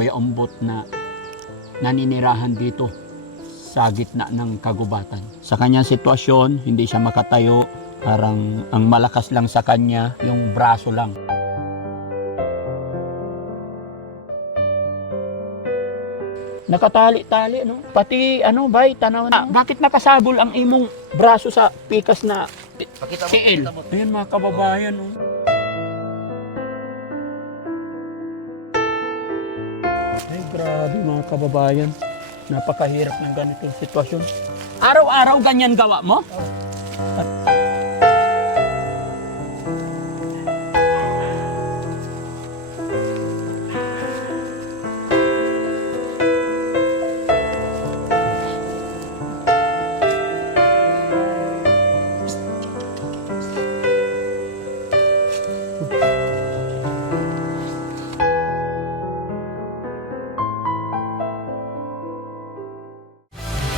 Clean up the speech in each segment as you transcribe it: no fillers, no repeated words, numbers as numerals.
May umbot na naninirahan dito sa gitna ng kagubatan. Sa kanyang sitwasyon, hindi siya makatayo. Parang ang malakas lang sa kanya, yung braso lang. Nakatali-tali, no? Pati, bay, tanaw na. Bakit nakasabol ang imong braso sa pikas na tiil? Ayun, mga kababayan, no? Ay, grabe, mga kababayan. Napakahirap ng ganitong sitwasyon. Araw-araw ganyan gawa mo?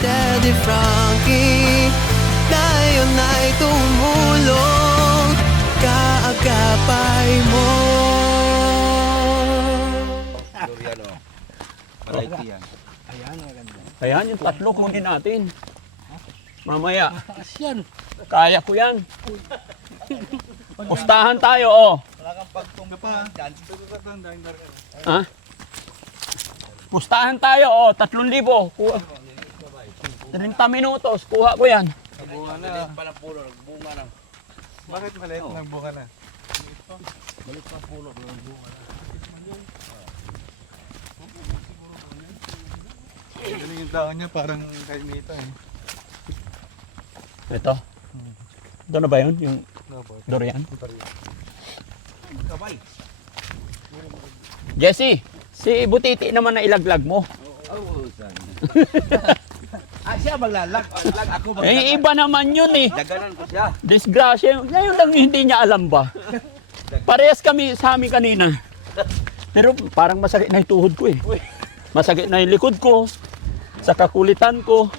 Daddy Frankie, tayo na'y tumulong, kaagapay mo. Doriano. Variety yan. Ayan, yung tatlo kunin natin. Mamaya. Kaya ko yan. Pustahan tayo, oh. Wala kang pagtunga pa. Ha? Pustahan tayo, oh. 3,000. Kuha. 30 minutos, kuha ko yan. Bunga na. Maliit pa ng puno, bunga na. Bakit maliit ng bunga na? Maliit pa ng puno, bunga na. Ganun yung taon niya, parang kay Mita eh. Ito. Ito na ba yun? Yung durian? Kabay. Jesse, si Butiti naman na ilaglag mo. Oo, saan? Siya maglalag. Ako Eh, iba naman yun eh. Daganan ko siya. Disgrasya. Ngayon lang hindi niya alam ba. Parehas kami sa amin kanina. Pero parang masakit na yung tuhod ko eh. Masakit na yung likod ko. Sa kakulitan ko.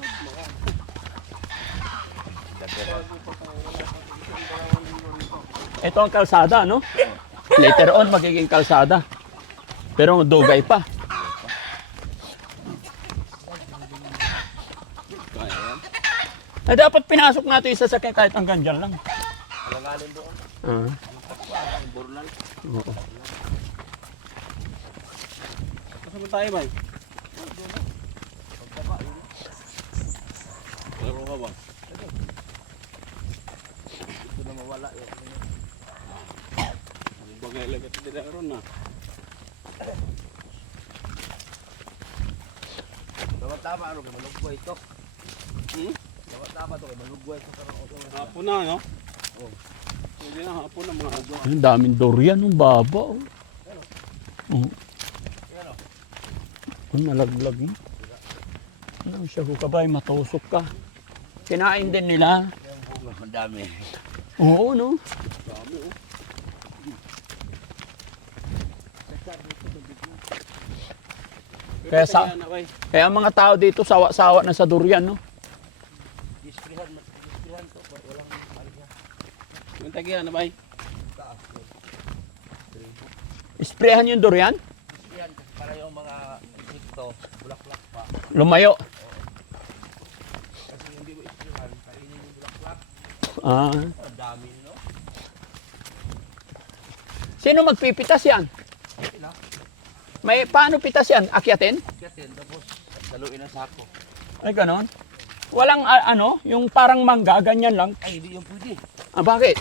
Ito ang kalsada, no? Later on, magiging kalsada. Pero dugay pa. Eh, dapat pinasok natin yung sasakyan kahit hanggang dyan lang. Alanganin doon. Burlan. Oo. Kasama tayo ba? Laro ka ba? Ito na mawala yun. Ang bagay lang ito din ron na. Tama ano, malugway ito. Tama ito, malugway ito. Hapon na, no? Oo. Hindi na hapon na mga agwa. Ang daming durian, ang baba. Oh. Oh. Ang nalaglag mo. Ano siya ko kabay, matusok ka. Kinain din nila. Ang dami. Oo, no? Dami, oh. Kaya ang mga tao dito sawa-sawa na sa durian, no? Disprihan to, walang alga. Yung tagihan na ba? Isprehan yung durian? Disprihan para yung mga insekto, bulaklak pa. Lumayo. Kasi hindi mo isprihan, kainin yung bulaklak. Ah. Ang dami, no? Sino magpipitas yan? Sila, May paano pitas yan? Akyatin? katin, tapos daluin ang sako. Ay, ganon. Walang yung parang mangga, ganyan lang. Ay, hindi yung pwede. Ah, bakit?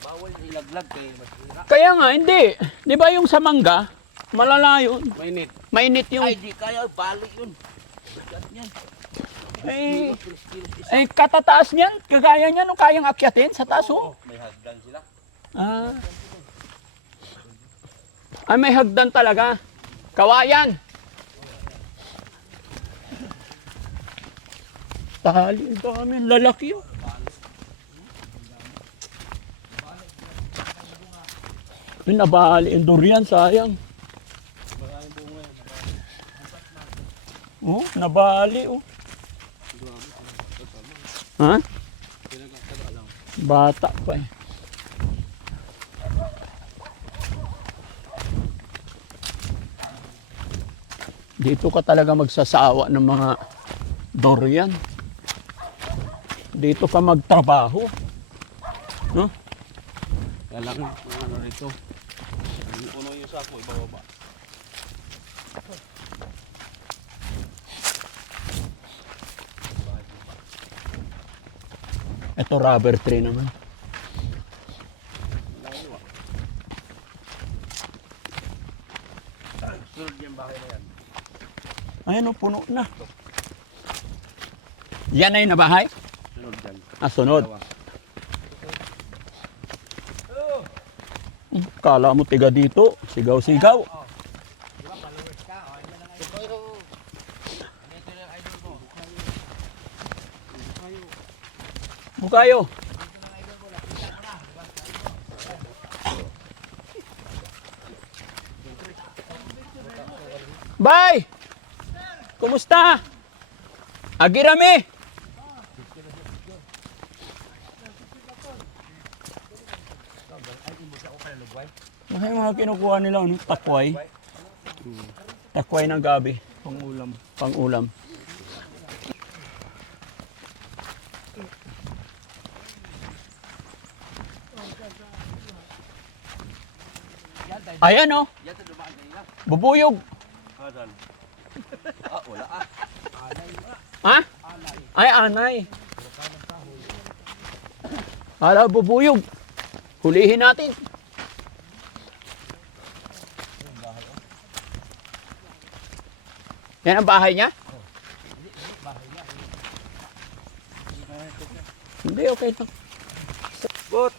Bawal yung ilaglag kayo masira. Kaya nga, hindi. Di ba yung sa mangga, malalayo. Mainit. Mainit yung... Ay, di kaya, balik yun. Bigat niyan. Eh, katataas niyan. Kagaya niyan, no, kayang akyatin sa taas, oh. May hagdan sila. Ah. Ay, may hagdan talaga. Kawayan. Tali, dami, lalaki yun. Ay, nabali yung durian, sayang. Oh, nabali, oh. Ha? Bata pa eh. Dito ka talaga magsasawa ng mga durian. Dito ka magtrabaho. No? Kaya lang, ano rito. Yung puno yung sako, ibababa. Ito rubber tree naman. Sunod yung bahay na yan. Ayan o, puno na. Yan ay nabahay? Sunod dyan. Ah, sunod. Dalawa. Kala mo tiga dito. Sigaw-sigaw. Bukayo. Bye! Kumusta? Agirami! Ay, mga kinukuha nila, ano? Takway. Takway ng gabi. Pangulam. Pang-ulam. Ayan o. Bubuyog. Asan? Ah, wala ah. Ha? Ay, anay. Hala, bubuyog. Hulihin natin. Yan ang bahay niya? Hindi, okay lang. Bot!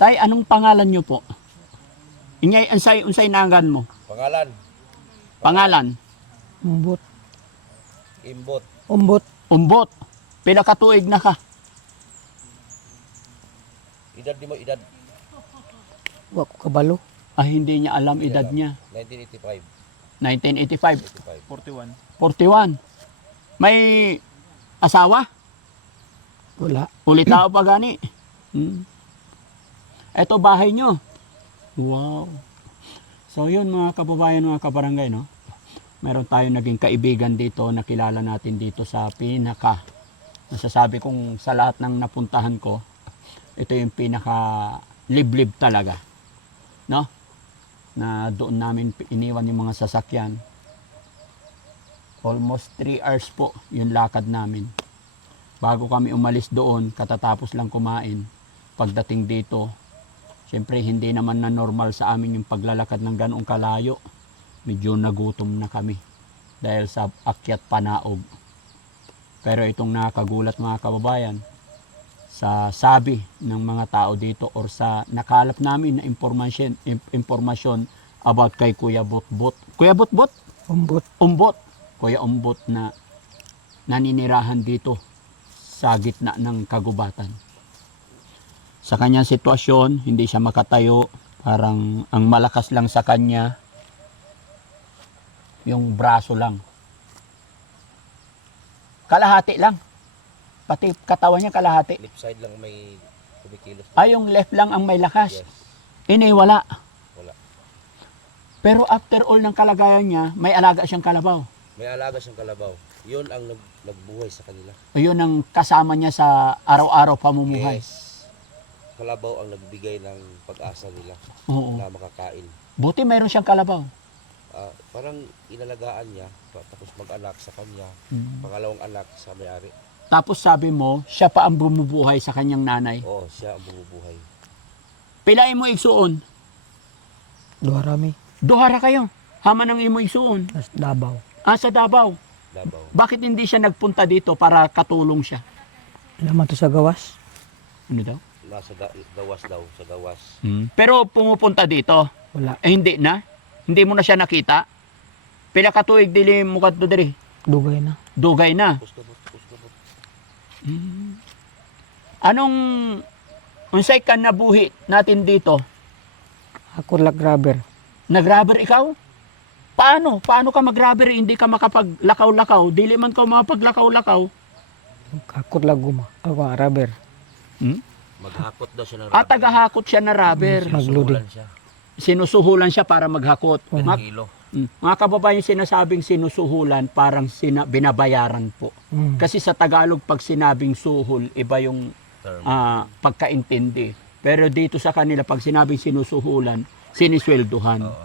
Tay, anong pangalan niyo po? Inyay, unsay nangan mo? Pangalan? Pangalan? Umbot. Imbot. Umbot. Umbot. Pila ka tuig na ka? Edad di mo, edad Wa ko kabalo. Ah, hindi niya alam edad niya. 1985. 1985. 41. 41. May asawa? Wala. Ulitao pa gani. Ito bahay nyo. Wow. So yun mga kababayan, mga kabarangay, no? Meron tayong naging kaibigan dito, nakilala natin dito sa pinaka. Nasasabi kong sa lahat ng napuntahan ko, ito yung pinaka liblib talaga. No? Na doon namin iniwan yung mga sasakyan. Almost 3 hours po yung lakad namin. Bago kami umalis doon, katatapos lang kumain. Pagdating dito, siyempre hindi naman na normal sa amin yung paglalakad ng ganoong kalayo. Medyo nagutom na kami dahil sa akyat panaog. Pero itong nakakagulat mga kababayan, sa sabi ng mga tao dito or sa nakalap namin na impormasyon about kay Kuya Butbut. Kuya Butbut? Umbot. Umbot. Kuya Umbot na naninirahan dito sa gitna ng kagubatan. Sa kanyang sitwasyon, hindi siya makatayo. Parang ang malakas lang sa kanya, yung braso lang. Kalahati lang. Pati katawan niya kalahati. Left side lang may kumikilos. Ay, yung left lang ang may lakas. Yes. Ini, wala. Wala. Pero after all ng kalagayan niya, may alaga siyang kalabaw. May alaga siyang kalabaw. Yun ang nagbuhay sa kanila. Ayun ang kasama niya sa araw-araw pamumuhay. Yes. Kalabaw ang nagbigay ng pag-asa nila Oo. na makakain. Buti mayroon siyang kalabaw. Parang inalagaan niya, tapos mag-anak sa kanya, pangalawang anak sa may-ari. Tapos sabi mo, siya pa ang bumubuhay sa kanyang nanay. Oo, siya ang bumubuhay. Pilain mo igsuon. Duha rami. Duhara kayo. Haman ang imo igsuon. Nas Davao. Ah, sa Davao. Labaw. Bakit hindi siya nagpunta dito para katulong siya? Naman to sa gawas. Ano daw? Nasa gawas daw, sa gawas. Pero pumupunta dito. Wala. Eh hindi na. Hindi mo na siya nakita. Pila ka tuig dili mo kadto diri. Dugay na. Dugay na. Pusto-but. Anong unsay ka nabuhi natin dito? Ako lag rubber. Nag-rubber ikaw? Paano? Paano ka mag-rubber hindi ka makapaglakaw-lakaw? Dili man ka makapaglakaw-lakaw. Ako lag guma. Ako ang rubber. Maghakot daw siya ng At tagahakot siya na rubber. Sinusuhulan siya. Sinusuhulan siya para maghakot. Per Mga, kilo. mga kababayan, sinasabing sinusuhulan, parang binabayaran po. Kasi sa Tagalog, pag sinabing suhol, iba yung Term. pagkaintindi. Pero dito sa kanila, pag sinabing sinusuhulan, siniswelduhan. Oo.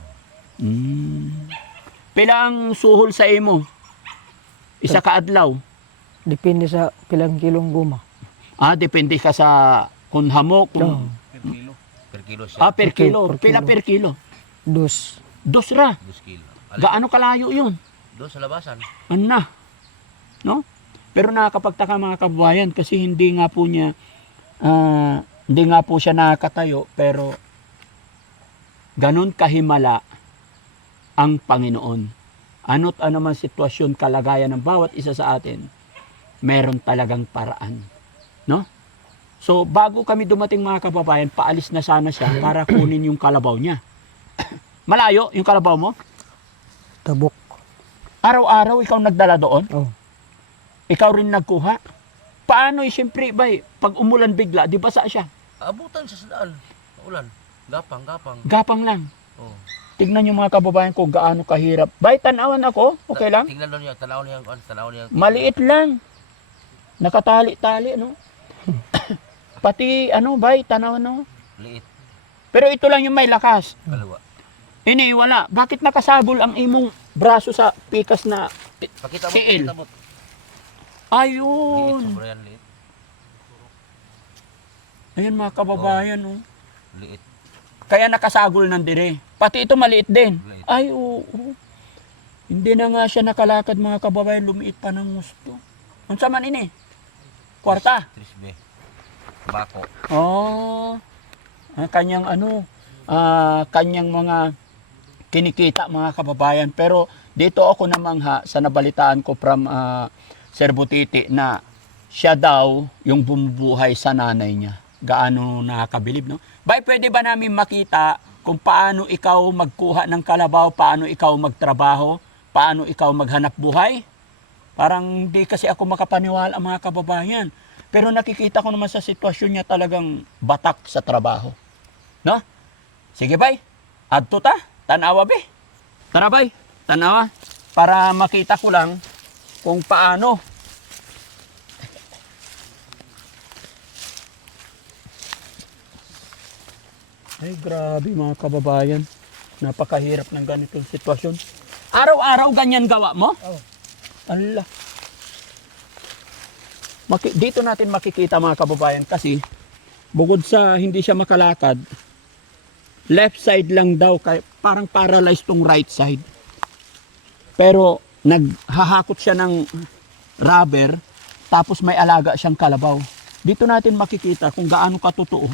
Pila ang suhol sa imo? Isa ka adlaw? Depende sa pilang kilong guma. Depende ka sa kung hamok. Oo. Per kilo. Per kilo siya. Per kilo. Per Pila kilo. per kilo? Dos. Dos ra. 2 kilo. Gaano kalayo yun? Doon sa labasan. Ano? No? Pero nakakapagtaka mga kababayan kasi hindi nga po siya nakakatayo, pero ganun kahimala ang Panginoon. Ano't ano man sitwasyon, kalagayan ng bawat isa sa atin, meron talagang paraan. No? So, bago kami dumating mga kababayan, paalis na sana siya para kunin yung kalabaw niya. Malayo yung kalabaw mo? Tabok. Araw-araw ikaw nagdala doon? Oh. Ikaw rin nagkuha? Paano siyempre, bay, pag umulan bigla, di basa siya? Abutan siya sa daan. Ulan. Gapang, gapang. Gapang lang. Oh. Tignan niyo mga kababayan ko gaano kahirap. Bay, tanawan ako, okay lang? Tingnan daw niya, tanaw niya, tanaw niya. Maliit lang. Nakatali-tali, no? Pati, bay, tanawan, no? Liit. Pero ito lang yung may lakas. Kalawa. Ini, wala. Bakit nakasagol ang imong braso sa pikas na Pakita mo, tiil? pakita mo. Liit, Ayun. sobra yan, liit. Ayun mga kababayan, oh. Liit. Kaya nakasagol ng dire. Pati ito maliit din. Maliit. Ay, oo. Hindi na nga siya nakalakad mga kababayan, lumiit pa ng gusto. Ano sa man ini? Kwarta. 3B. Bako. Kanyang kanyang mga kinikita mga kababayan. Pero dito ako namangha sa nabalitaan ko from Sir Butiti na siya daw yung bumubuhay sa nanay niya. Gaano nakakabilib, no? Bay, pwede ba namin makita kung paano ikaw magkuha ng kalabaw, paano ikaw magtrabaho, paano ikaw maghanap buhay? Parang di kasi ako makapaniwala mga kababayan. Pero nakikita ko naman sa sitwasyon niya talagang batak sa trabaho. No? Sige bay, adto ta, tanawa be. Tara bay, tanawa. Para makita ko lang kung paano. Ay, grabe mga kababayan. Napakahirap ng ganitong sitwasyon. Araw-araw ganyan gawa mo? Oh. Allah. Dito natin makikita mga kababayan kasi bukod sa hindi siya makalakad, left side lang daw, parang paralyzed tong right side. Pero naghahakot siya ng rubber, tapos may alaga siyang kalabaw. Dito natin makikita kung gaano katotoo,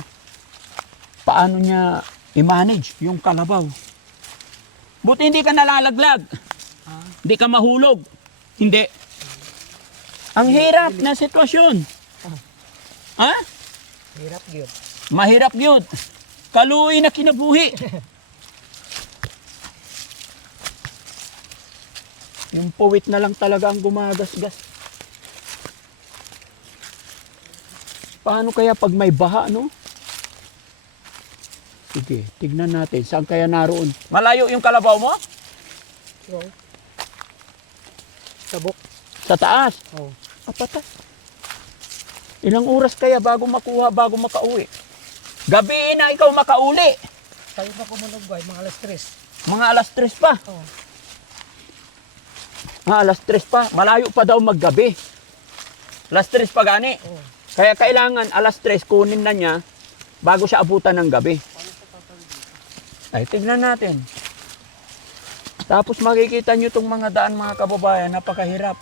paano niya i-manage yung kalabaw. Buti hindi ka nalalaglag, hindi ka mahulog, hindi. Ang hirap na sitwasyon. Ha? Hirap yun. Mahirap yun. Kaluoy na kinabuhi. Yung puwit na lang talaga ang gumagasgas. Paano kaya pag may baha, no? Sige, tignan natin. Saan kaya naroon? Malayo yung kalabaw mo? Oh. Tabok. Sa taas? Oh. Patas. Ilang oras kaya bago makuha, bago makauwi? Gabi na ikaw makauli. Tayo pa kumunugay, mga alas 3. Mga alas 3 pa. Oh. Alas 3 pa. Malayo pa daw maggabi. Alas 3 pa gani. Oh. Kaya kailangan alas 3 kunin na niya bago siya abutan ng gabi. Ay, tignan natin. Tapos makikita nyo itong mga daan mga kababayan, napakahirap.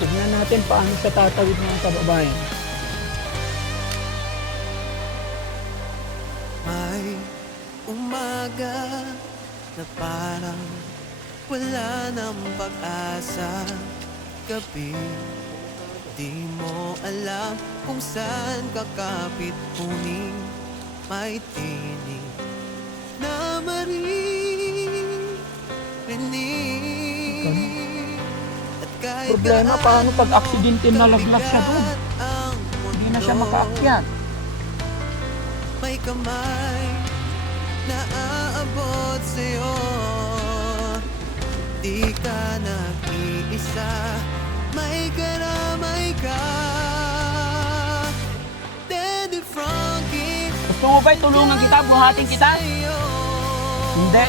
Tignan natin paano siya tatawid mga kababayan. May umaga na parang wala nang pag-asa. Gabi, di mo alam kung saan kakapit. Ngunit may tinig na maririnig. problema, paano pag aksidente nalaglag siya doon? Hindi na siya makaakyat. May kamay na aabot sa'yo. Di ka nag-iisa, may karamay ka. Daddy Frankie Gusto mo ba tulungan kita, buhatin kita? sa'yo. Hindi,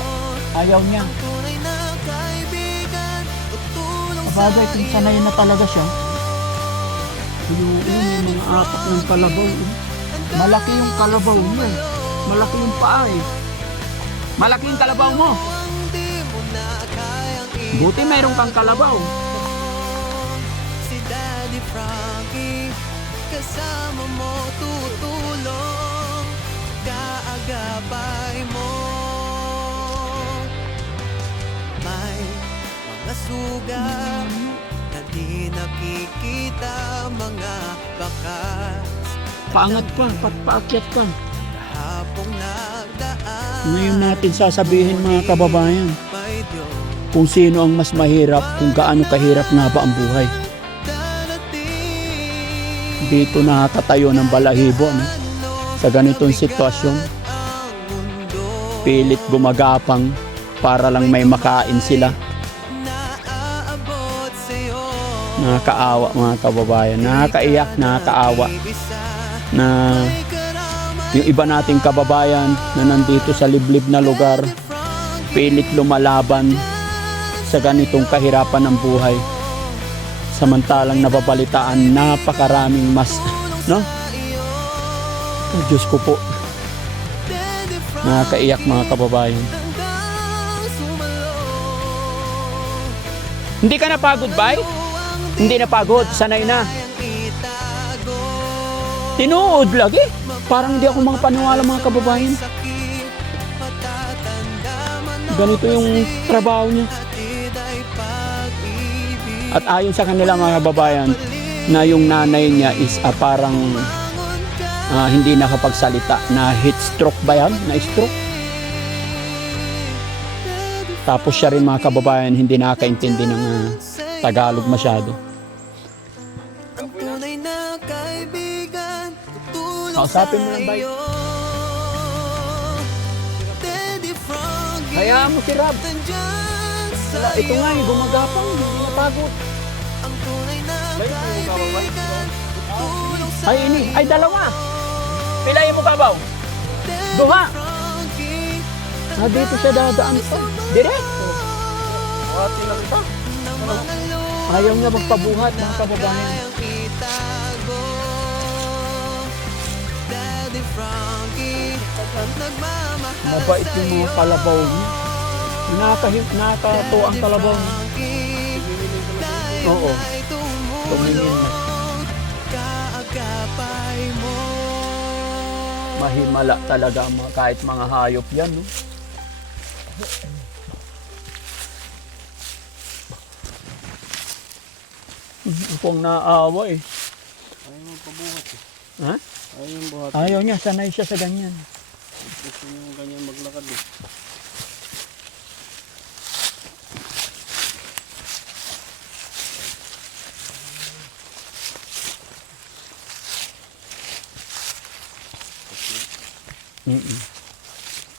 ayaw niya. Tunay na kaibigan, tutulong Kabagay kung sa'yo. sanay na talaga siya. Yung mga apat ng kalabaw. Malaki yung kalabaw niya. Malaki yung paa eh. Malaki yung kalabaw mo. Ang di mo na kayang Buti mayroon kang kalabaw. si Daddy Frankie, kasama mo tutulong, kaagapay mo. May mga sugat na di nakikita, mga bakas Paangat pa, paakyat pa. kahapong nagdaan. Ngayon natin sasabihin mga kababayan May Diyos kung sino ang mas mahirap, kung gaano kahirap nga ba ang buhay. darating Dito nakakatayo ng balahibo no? Sa ganitong sitwasyon. ang mundo. Pilit gumagapang para lang may makain sila. Naaabot sa'yo. Nakakaawa mga kababayan. Nakakaiyak, nakakaawa na May karamay yung iba nating kababayan na nandito sa liblib na lugar pilit lumalaban sa ganitong kahirapan ng buhay. Samantalang nababalitaan napakaraming mas no? Oh, Diyos ko po. Nakakaiyak mga kababayan. hanggang sumalo. Hindi ka napagod, bay? Hindi napagod, sanay na. Kayang itago. Tinuod lagi. Parang hindi ako mga paniwala mga kababayan. Sakit, matatanda man ang Ganito yung trabaho niya. hatid ay pag-ibig. At ayon sa kanila mga kababayan, na yung nanay niya is parang Bangon ka, hindi nakapagsalita. Na heat stroke ba yan? Na stroke? Tapos siya rin mga kababayan hindi nakakaintindi ng Tagalog masyado. ang tunay na kaibigan, tutulong Kausapin mo lang, bay. sa'yo. Daddy Frankie, Hayaan mo si Rab. nandyan Wala, sa'yo. ito nga gumagapang, hindi napagod. Ang tunay na kaibigan, tutulong Ay ini, ay dalawa. Pilayin mo kabaw. Daddy Duha. Frankie, Dito siya dadaan pa. Direct. Buhati na kita. ng mga luha Ayaw niya magpabuhat mga kababayan. kayang itago. Daddy Frankie, nagmamahal Mabait yung mga sa'yo. kalabaw niya. Nakakatuwa ang kalabaw niya. Oo. Tumingin na. Kaagapay mo. Mahimala talaga ang kahit mga hayop yan. No? Akong naawa eh. Ayaw mong pabuhat eh. Ha? Ayaw yung buhat. Ayaw niya, sanay siya sa ganyan. Gusto yung ganyan maglakad eh.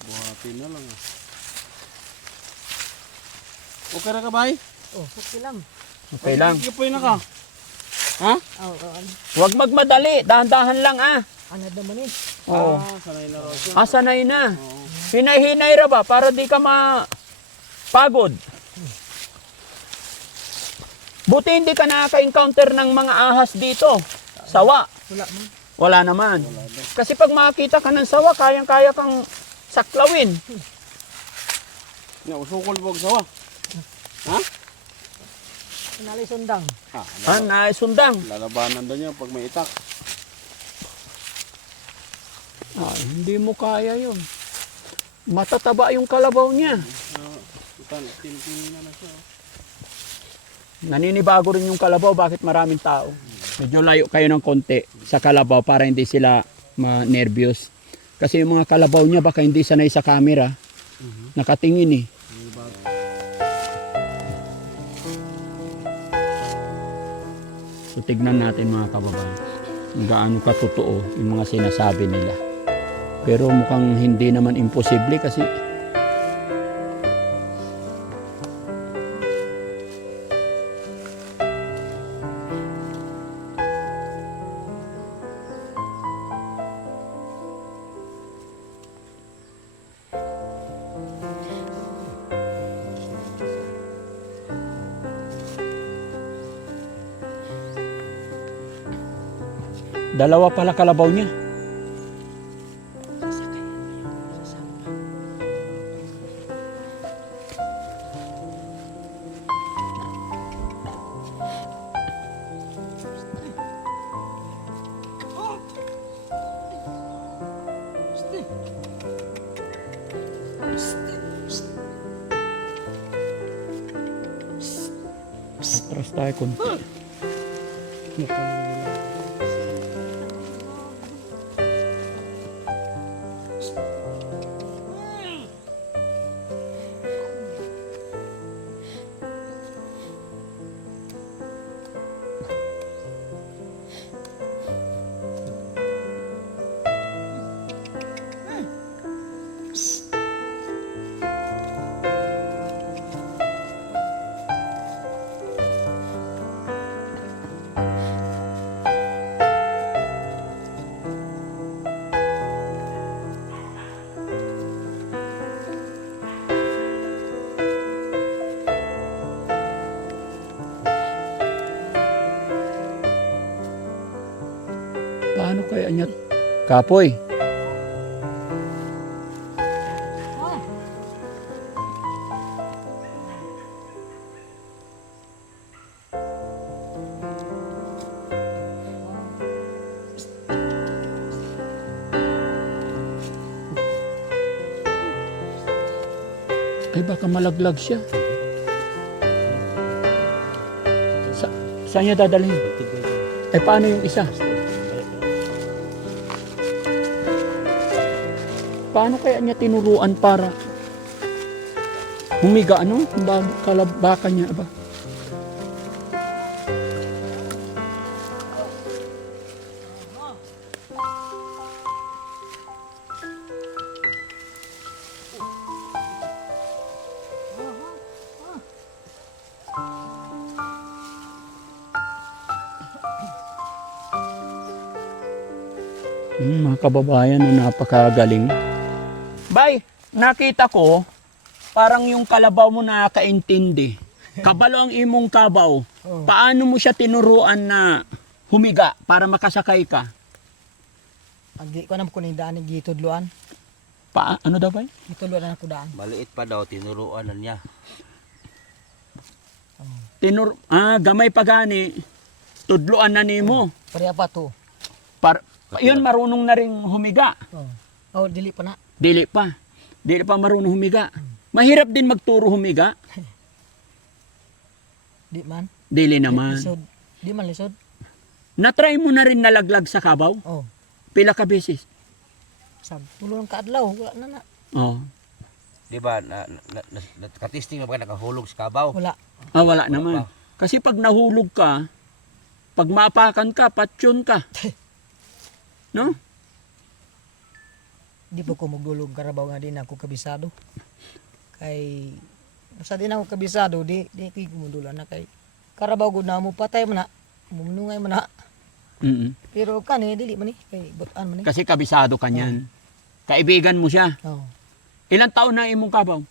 Buhati na lang ah. Okay na ka, bay? Oh, okay lang. Okay lang. Ipoy na ka. Ha? Huwag magmadali, dahan-dahan lang ah. Ano naman eh. Oo. Sanay na raw siya. Sanay na. Oo. Hinay-hinay ra ba para di ka pagod. Buti hindi ka nakaka-encounter ng mga ahas dito. Sawa. Wala man. Wala naman. Kasi pag makakita ka ng sawa, kayang-kaya kang saklawin. Nga, usukol mo sawa. Ha? Nalay sundang. Ha? Naisundang. Lalabanan daw niya pag may itak. Hindi mo kaya yun. Matataba yung kalabaw niya. Tintingin na siya. Naninibago rin yung kalabaw, bakit maraming tao. Medyo layo kayo ng konti sa kalabaw para hindi sila ma-nervyos. Kasi yung mga kalabaw niya baka hindi sanay sa camera. Nakatingin eh. So tignan natin mga kababayan kung gaano katotoo yung mga sinasabi nila. Pero mukhang hindi naman imposible kasi dalawa pala kalabaw niya. Atras tayo konti. Paano kaya niya? Kapoy. Ay baka malaglag siya. Saan niya dadalhin? Ay paano yung isa? Paano kaya niya tinuruan para humiga ano? Kalabaka niya ba? Mga kababayan na napakagaling. Bay, nakita ko, parang yung kalabaw mo nakakaintindi. Kabalo ang imong kabaw. Oh. Paano mo siya tinuruan na humiga para makasakay ka? Agi ko na ko ni daan ni gitudluan. Ano daw ba? Gitudluan na ko daan. Maliit pa daw, tinuruan na niya. Gamay pa gani. Tudluan na nimo. Pareha pa to. Yun marunong na ring humiga. Oh, dili pa na. Dili pa. Dili pa marunong humiga. Mahirap din magturo humiga. Di man. Dili naman. Lisod. Di man lisod. Natry mo na rin nalaglag sa kabaw? Oh. Pila ka beses? Sab tulong ka adlaw wala na na. Oh. Di ba, nakatisting na ba nakahulog sa kabaw? Wala. Wala naman. Kasi pag nahulog ka, pag maapakan ka, patsyon ka. No? Di po ko magdulog karabaw nga din ako kabisado. Kay basta din ako kabisado di ko gumudulan na kay karabaw gud na mo patay man na. Mumnungay man na. Pero kani dili man ni kay butan man ni. Kasi kabisado ka niyan. Kaibigan mo siya. Oh. Ilang taon na imong kabaw?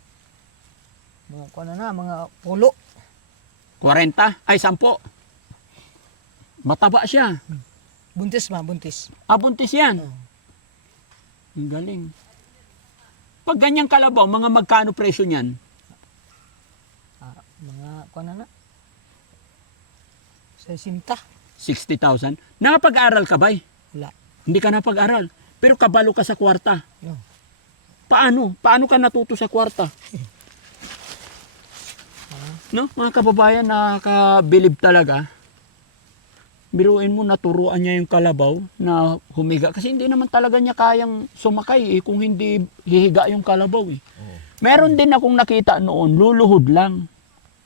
Mga kuno na mga pulo. 40? Ay, 10. Mataba siya. Buntis. Buntis yan. Oh. Ang galing. Pag ganyang kalabaw, mga magkano presyo niyan? Mga kuno na. 60. 60,000. Nakapag-aral ka ba? Wala. Hindi ka napag-aral. Pero kabalo ka sa kwarta. No. Paano? Paano ka natuto sa kwarta? No, mga kababayan, nakakabilib talaga. Biruin mo, naturuan niya yung kalabaw na humiga. Kasi hindi naman talaga niya kayang sumakay kung hindi hihiga yung kalabaw Meron din akong nakita noon, luluhod lang.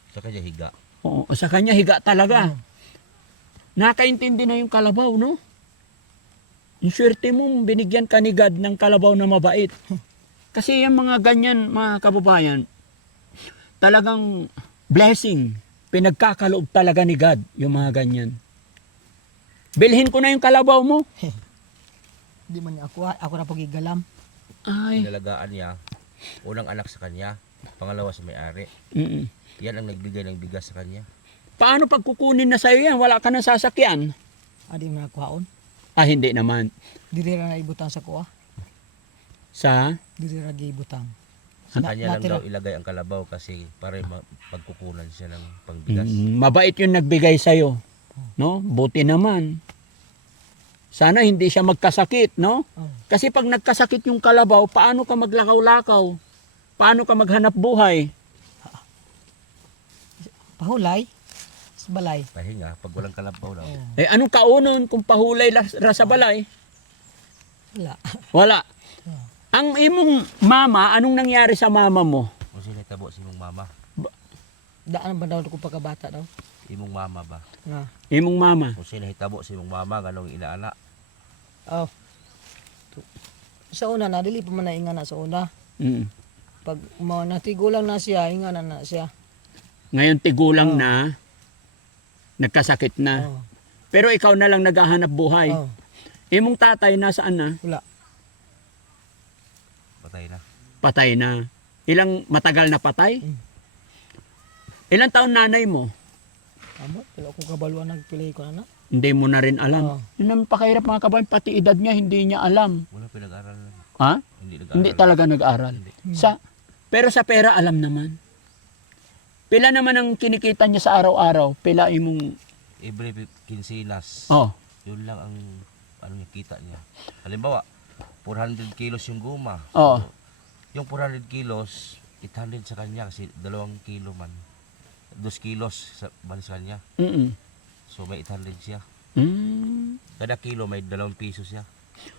Sa kanya higa. Oo, sa kanya higa talaga. Nakaintindi na yung kalabaw, no? Yung swerte mo, binigyan ka ni God ng kalabaw na mabait. Kasi yung mga ganyan, mga kababayan, talagang blessing. Pinagkakaloob talaga ni God, yung mga ganyan. Bilhin ko na yung kalabaw mo. Di man niya ako na pagigalam. Ay. Inalagaan niya, unang anak sa kanya, pangalawa sa may-ari. Mm-mm. Yan ang nagbigay ng bigas sa kanya. Paano pag kukunin na sa'yo yan? Wala ka ng sasakyan. Adi man kuhaon. Ah, hindi naman. Diri ra na ibutang sa kuha. Sa? Diri ra gibutang. Sa kanya lang natira. daw ilagay ang kalabaw kasi para pagkukunan siya ng pangbigas. Mabait yung nagbigay sa'yo. No? Buti naman. Sana hindi siya magkasakit, no? Oh. Kasi pag nagkasakit yung kalabaw, paano ka maglakaw-lakaw? Paano ka maghanap buhay? Pahulay sa balay. Pahinga, pag walang kalabaw daw. Oh. Eh, anong kaunon kung pahulay sa balay? Wala. Wala. Ang imong mama, anong nangyari sa mama mo? Kung sino tabo si imong mama? Daan ba daw ko pagkabata daw? Imong mama ba? Nga. Imong mama. Kung sino hitabo si imong mama, ganong inaana. Oh. Sa una na dili pa man nainga na sa una. Mm. Pag natigo lang na siya, inga na siya. Ngayon tigulang na, nagkasakit na. Oh. Pero ikaw na lang naghahanap buhay. Oh. Imong tatay nasaan na? Wala. Patay na. Patay na. Ilang matagal na patay? Mm. Ilang taon nanay mo? Amo, wala akong kabaluan nagpilay ko na. Hindi mo na rin alam. Oo. Yun ang pakahirap mga kabayan, pati edad niya hindi niya alam. Wala pinag-aral. Ha? Hindi nag-aral. Hindi talaga nag-aral. Hindi. Pero sa pera alam naman. Pila naman ang kinikita niya sa araw-araw? Pila imong... Every kinsinas. Oh. Yun lang ang ano niya kita niya. Halimbawa, 400 kilos yung guma. Oo. Yung 400 kilos, 800 sa kanya kasi 2 kilo man. 2 kilos sa sa kanya. Mm-mm. So may 800 siya. Mm. Kada kilo may 2 piso siya.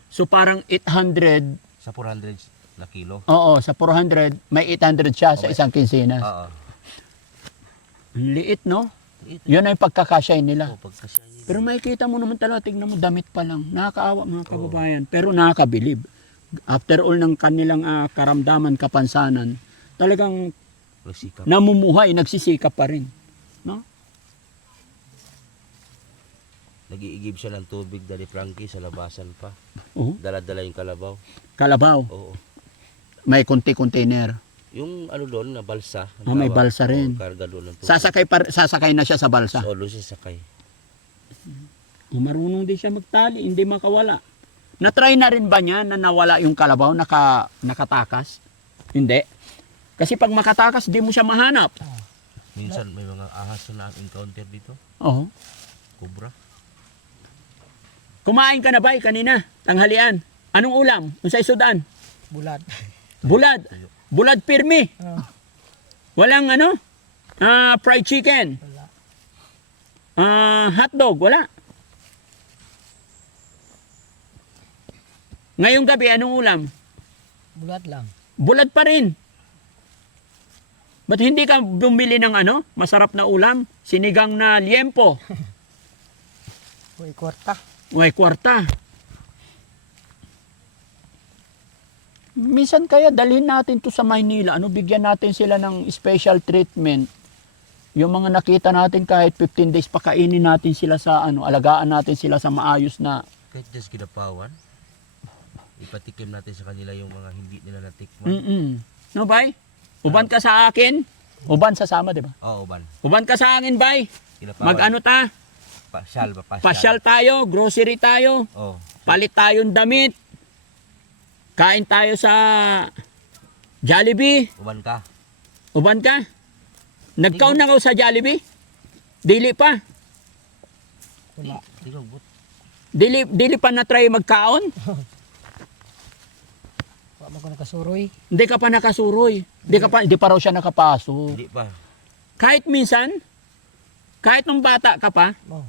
So parang 800, Sa 400 na kilo. oo, sa 400, may 800 siya sa Okay. isang kinsinas. Oo. Ang liit, no? Liit. Yun ay pagkakasya nila. Oh, pagkasya niya. Pero makikita mo naman talaga, tignan mo, damit pa lang. Nakakaawa mga kababayan. Pero nakakabilib. After all ng kanilang karamdaman, kapansanan, talagang Sikap. namumuhay, nagsisikap pa rin. No? Nag-iigib siya ng tubig Daddy Frankie sa labasan pa. Oo. Dala-dala yung kalabaw. Kalabaw, Oo. may konti-container. Yung ano doon na balsa. Ah, may balsa rin. Karga doon ng tubig. Sasakay na siya sa balsa. Solo siya sakay. Marunong din siya magtali, hindi makawala. Na-try na rin ba niya na nawala yung kalabaw, nakatakas? Hindi. Kasi pag makatakas, di mo siya mahanap. Minsan may mga ahas na encounter dito. Oo. Cobra. Kumain ka na ba kanina? Tanghalian. Anong ulam? Unsay sudan? Bulad. Bulad. Bulad pirmi. Oh. Walang fried chicken. Wala. Hotdog, wala. Ngayong gabi, anong ulam? Bulad lang. Bulad pa rin. Ba't hindi ka bumili ng masarap na ulam? Sinigang na liempo. Uy, kwarta. May kwarta. Minsan kaya dalhin natin to sa Maynila. Bigyan natin sila ng special treatment. Yung mga nakita natin kahit 15 days pakainin natin sila sa alagaan natin sila sa maayos na. Kahit just kinapawan. Ipatikim natin sa kanila yung mga hindi nila natikman. No, bay? Uban ka sa akin. Uban sasama, di ba? Oo, ban. Uban ka sa akin, bay. Kinapawan. Mag-ano ta? Pasyal ba? Pasyal tayo, grocery tayo. Oo. Palit tayong damit. Kain tayo sa Jollibee. Uban ka. Uban ka? Nagkaon na ka sa Jollibee? Dili pa. Wala. Tinugot. Dili pa na-try magkaon? Wala mo ko nakasuroy. Hindi ka pa nakasuroy. Hindi pa raw siya nakapasok. Hindi pa. Kahit minsan, kahit nung bata ka pa, Oh.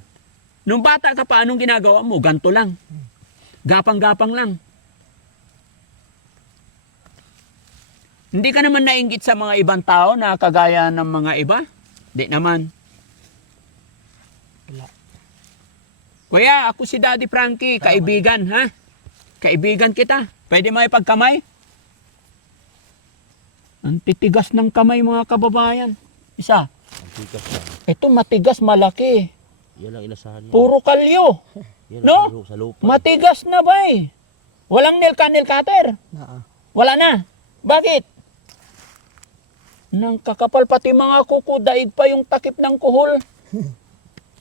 nung bata ka pa, anong ginagawa mo? Ganto lang. Gapang-gapang lang. Hindi ka naman nainggit sa mga ibang tao na kagaya ng mga iba? Hindi naman. Wala. Kuya, ako si Daddy Frankie, kaibigan, ha? Kaibigan kita. Pwede may pagkamay? Ang titigas ng kamay, mga kababayan. Isa. Ang tikas lang. Ito matigas, malaki. Yan ang inasahan niya. Puro kalyo. Yan No? ang sa lupa. Matigas na ba eh? Walang nail cutter. Wala na. Bakit? Nang kakapal pati mga kuko, daig pa yung takip ng kuhol.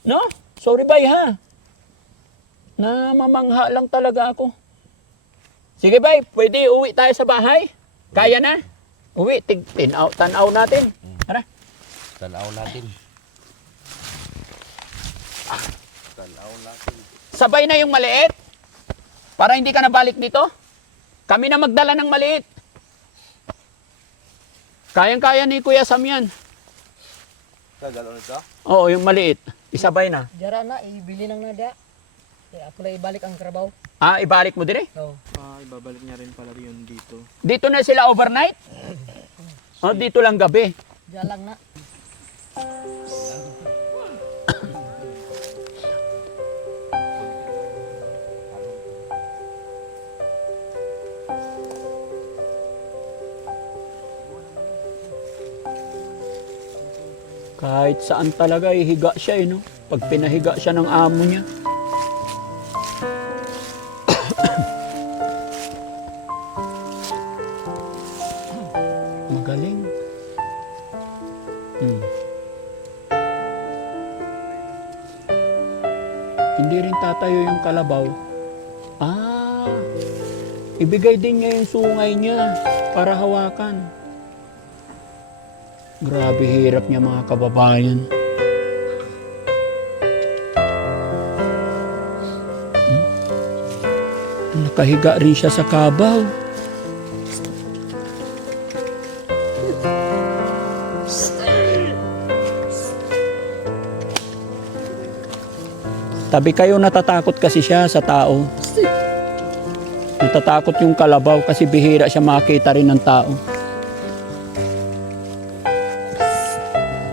No? Sorry bay ha. Namamangha lang talaga ako. Sige bay, pwede uwi tayo sa bahay? Kaya na? Uwi, tanaw natin. Tara. Tanaw natin. Tanaw natin. Sabay na yung maliit. Para hindi ka na balik dito. Kami na magdala ng maliit. Kayang-kaya ni Kuya Sam yan. Kagalaw nito? Oo, yung maliit. Isabay na. Diyara na, ibili nang nada. Ako na ibalik ang trabaho. Ah, ibalik mo din eh. Oo. Ibabalik niya rin pala yun dito. Dito na sila overnight? O, dito lang gabi. Diyan lang na. Kahit saan talaga, higa siya eh, no? Pag pinahiga siya ng amo niya. Magaling. Hindi rin tatayo yung kalabaw. Ah, ibigay din niya yung sungay niya para hawakan. Grabe hirap niya mga kababayan. Nakahiga rin siya sa kabaw. Tabi kayo, natatakot kasi siya sa tao. Natatakot yung kalabaw kasi bihira siya makita rin ng tao.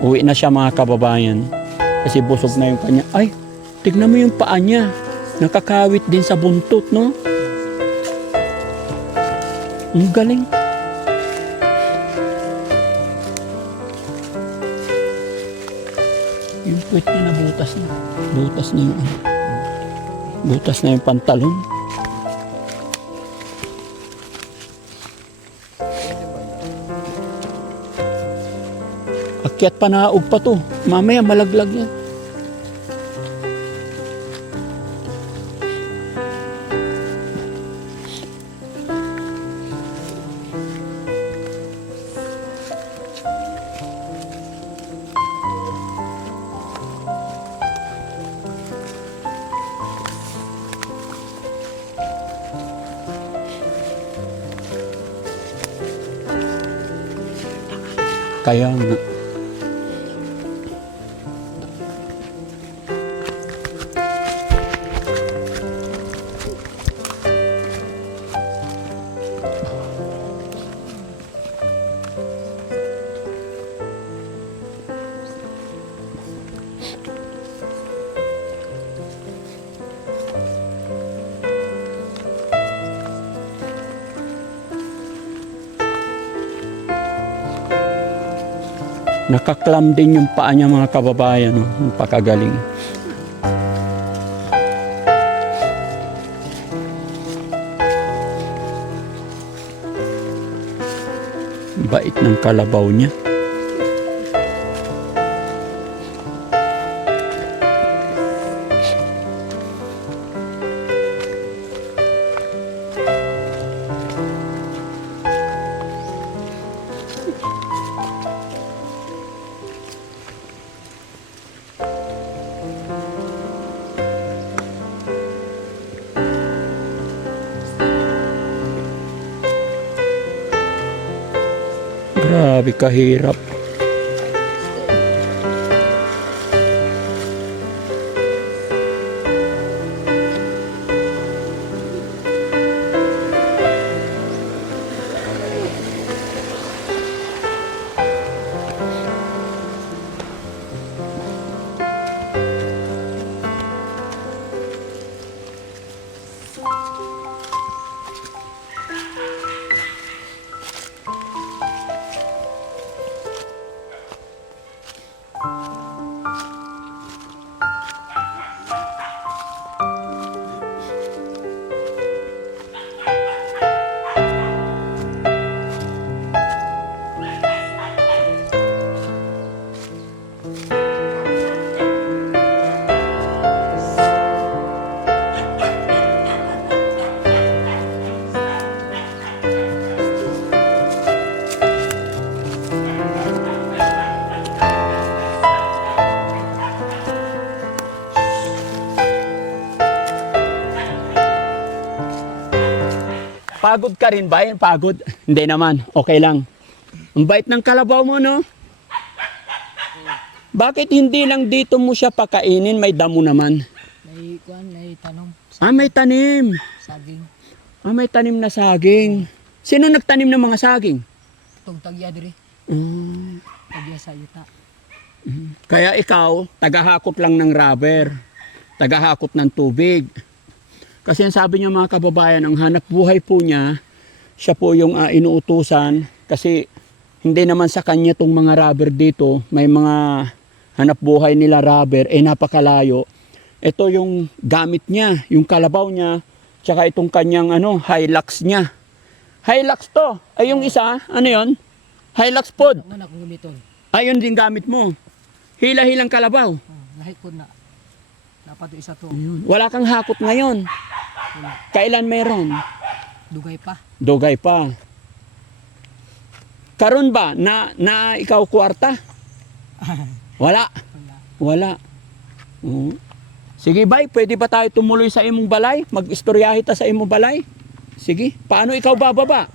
Uwi na siya mga kababayan. Kasi busog na yung kanya. Ay, tignan mo yung paa niya. Nakakawit din sa buntot, no? Ang galing. Yung puwet niya nabutas na. Butas na yung ano. Butas na yung pantalon. Akyat pa naog pa to. Mamaya malaglag yan. Kaya nga. Nakaklam din yung paa niya mga kababayan. No? Ang pakagaling. Bait ng kalabaw niya. Grabe kahirap. Pagod ka rin ba? Pagod? Hindi naman. Okay lang. Ang bait ng kalabaw mo, no? Bakit hindi lang dito mo siya pakainin? May damo naman. May kuan, may tanong. May tanim. Saging. May tanim na saging. Sino nagtanim ng mga saging? Itong tagya diri. Mm. Tagya sa yuta. Kaya ikaw, tagahakot lang ng rubber. Tagahakot ng tubig. Kasi ang sabi niya mga kababayan, ang hanap buhay po niya, siya po yung inuutusan. Kasi hindi naman sa kanya itong mga rubber dito. May mga hanap buhay nila rubber, napakalayo. Ito yung gamit niya, yung kalabaw niya, tsaka itong kanyang Hilux niya. Hilux to. Ay yung isa, ano yon? Hilux pod. Ang anak kong gumiton. Ayun din gamit mo. Hila-hilang kalabaw. Lahit ko na. Dapat isa to. Ayun. Wala kang hakot ngayon. Kailan meron? Dugay pa. Dugay pa. Karon ba na ikaw kwarta? Wala. Wala. Oo. Sige bay, pwede ba tayo tumuloy sa imong balay? Mag-istoryahe ta sa imong balay? Sige, paano ikaw bababa?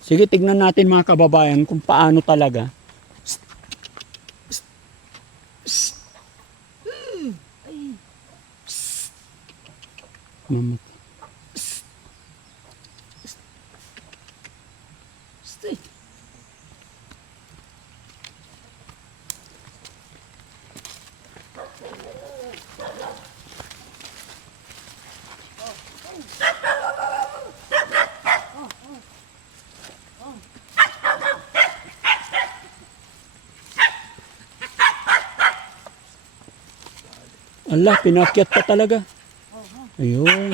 Sige, tignan natin mga kababayan kung paano talaga. Mamat. Allah, pinakyat pa talaga. Ayun.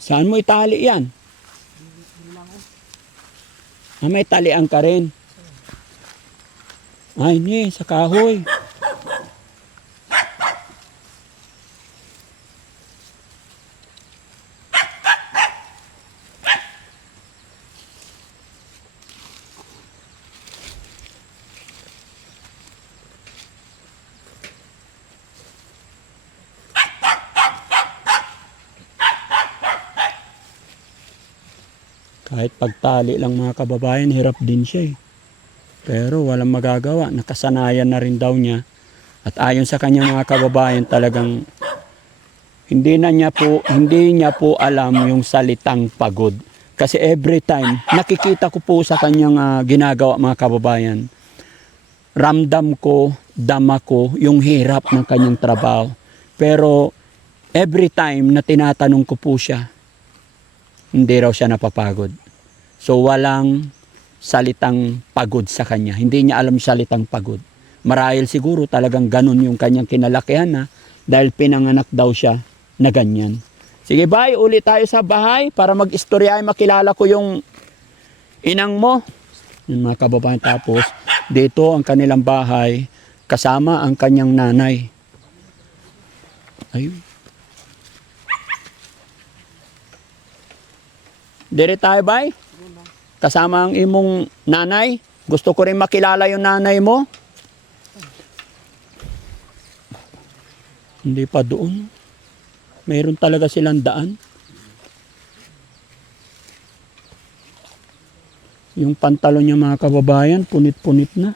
Saan mo itali yan? May talian ka rin. Ay, ni, sa kahoy. Kahit pagtali lang mga kababayan, hirap din siya eh. Pero walang magagawa, nakasanayan na rin daw niya. At ayon sa kanya mga kababayan, talagang hindi niya po alam yung salitang pagod. Kasi every time, nakikita ko po sa kanyang ginagawa mga kababayan, ramdam ko, dama ko yung hirap ng kanyang trabaho. Pero every time na tinatanong ko po siya, hindi raw siya napapagod. So walang salitang pagod sa kanya. Hindi niya alam yung salitang pagod. Marahil siguro talagang ganun yung kanyang kinalakihan na dahil pinanganak daw siya na ganyan. Sige bye, ulit tayo sa bahay para mag-istorya ay makilala ko yung inang mo. Yung mga kababayan, tapos dito ang kanilang bahay kasama ang kanyang nanay. Ayun. Dire tayo bye? Kasama ang imong nanay. Gusto ko rin makilala yung nanay mo. Hindi pa doon. Mayroon talaga silang daan. Yung pantalon niya mga kababayan, punit-punit na.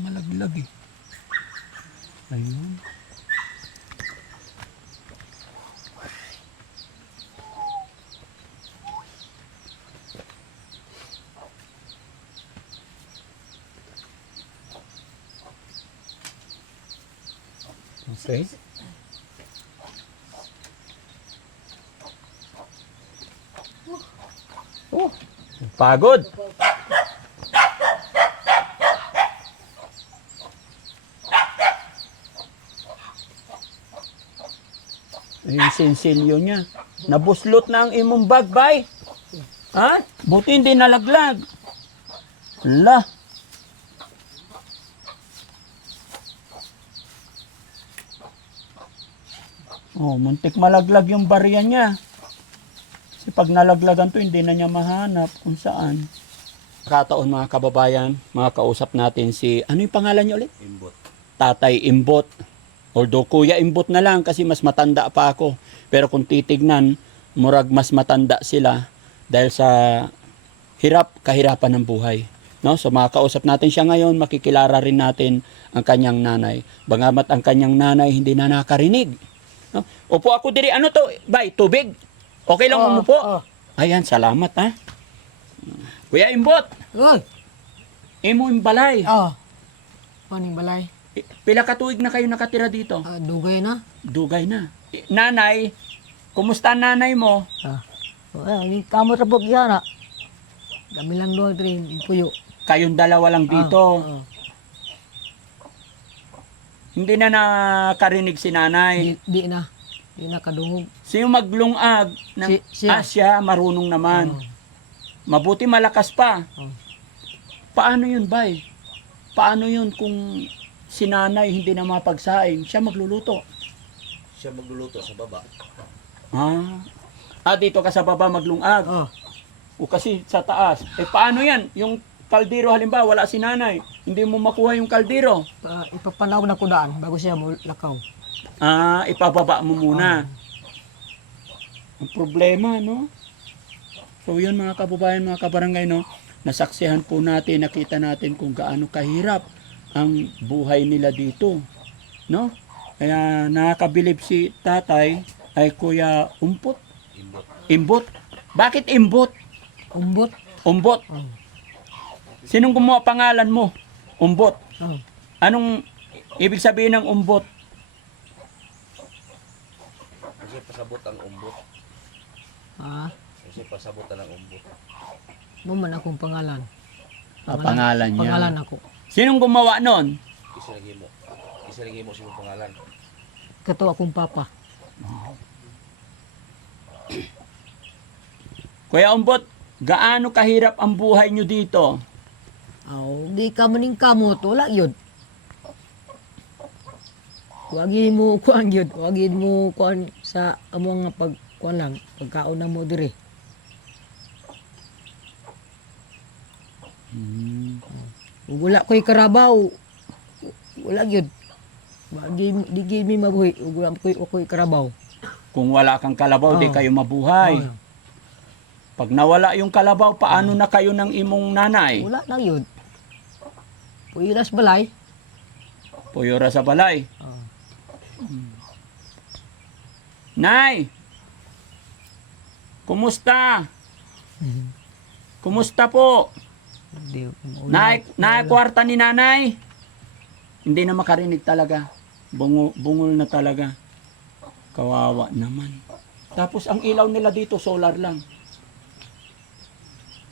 Malaglag eh. Ayun. Okay. Oh, pagod. Yung sinsilyo niya. Nabuslot na ang imong bag, bay. Ha? Buti hindi nalaglag. Hala. Oh, muntik malaglag yung barya niya. Kasi pag nalaglagan to, hindi na niya mahanap kung saan. Kataon mga kababayan, mga kausap natin si, ano yung pangalan niyo ulit? Imbot. Tatay Imbot. Although Kuya Imbot na lang kasi mas matanda pa ako. Pero kung titignan, murag mas matanda sila dahil sa kahirapan ng buhay. No? So makakausap natin siya ngayon, makikilala rin natin ang kanyang nanay. Bangamat ang kanyang nanay hindi na nakarinig. No? Upo ako diri, ano to? Bay, tubig? Okay lang umupo? Ayan, salamat ha. Kuya Imbot, Uy! imo yung balay. Paning balay? Pila ka tuig na kayo nakatira dito? Dugay na. Dugay na. Nanay, kumusta ang nanay mo? Ni kamo ra pug na. Kami lang doon rin puyo. Kayong dalawa lang dito. Hindi na nakarinig si nanay. Di na. Di na kadungog. Sino maglungag ng Siya. siya marunong naman. Mabuti malakas pa. Paano yun, bay? Paano yun kung si nanay hindi na mapagsaing? Siya magluluto. Siya magluluto sa baba. Dito ka sa baba maglungag. O kasi sa taas. Paano yan? Yung kaldero halimbawa, wala si nanay. Hindi mo makuha yung kaldero. Ipapanaw na ko daan bago siya mo lakaw. Ipababa mo muna. Ang problema, no? So yun mga kababayan, mga kabarangay, no? Nasaksihan po natin, nakita natin kung gaano kahirap ang buhay nila dito. No? Kaya nakakabilib si tatay ay Kuya Umpot. Imbot. Bakit Imbot? Umbot. Umbot. Sinong gumawa pangalan mo? Umbot. Anong ibig sabihin ng umbot? Kasi pasabot ang umbot. Kasi pasabotan ang umbot. Mo man akong pangalan. Pangalan niya. Pangalan ako. Sinong gumawa nun? Isa lagi mo sa pangalan. Kato akong papa. Kuya Umbot, gaano kahirap ang buhay nyo dito? Di ka maning kamot, wala yun. Wagi mo kuan yun, wagi mo kuan sa among nga pagkuan lang, pagkaon na mo dire. Wala ko'y karabaw, wala yun. Di gimi mabuhi, wala ko'y karabaw. Kung wala kang kalabaw, di kayo mabuhay. Pag nawala yung kalabaw, paano na kayo ng imong nanay? Wala na yun. Puilas balay. Puyora sa balay. Nay! Kumusta? Kumusta po? Nay, kwarta ni nanay? Hindi na makarinig talaga. Bungol na talaga. Kawawa naman. Tapos ang ilaw nila dito, solar lang.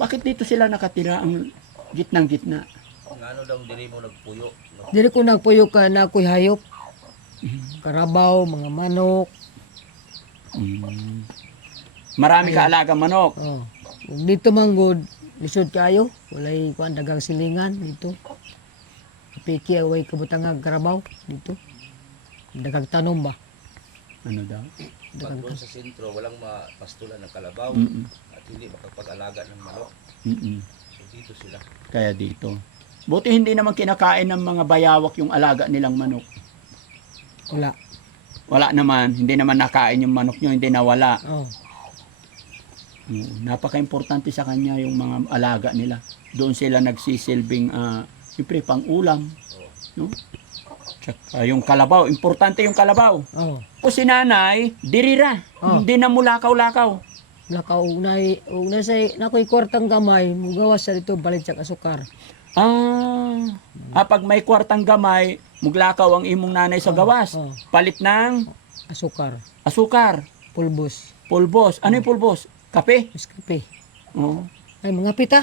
Bakit dito sila nakatira ang gitnang-gitna? Ano daw dili mo nagpuyo? No? Dili ko nagpuyo ka na ako'y hayop. Karabaw, mga manok. Marami ka alaga manok. Kung dito manggod, lisod kayo. Walay kuan dagang silingan dito. Piki away kabutangag karabaw dito. Dagang tanom ba? Ano daw? Pag doon sa sentro, walang mapastulan ng kalabaw at hindi makapag-alaga ng manok. So dito sila. Kaya dito. Buti hindi naman kinakain ng mga bayawak yung alaga nilang manok. Wala. Wala naman. Hindi naman nakain yung manok nyo. Hindi nawala. Napaka-importante sa kanya yung mga alaga nila. Doon sila nagsisilbing siyempre pang ulam. No? Tsaka yung kalabaw. Importante yung kalabaw. O si nanay, dirira. Hindi na mo lakaw-lakaw. Lakaw, unay say, nako'y kwartang gamay, mugawas sa dito, balit sa asukar. Pag may kwartang gamay, Muglakaw ang imong nanay sa gawas. Oh. Palit ng Asukar. asukar, Pulbos. pulbos. Ano yung pulbos? Kape? Kape. Oo. Ay, mga pita.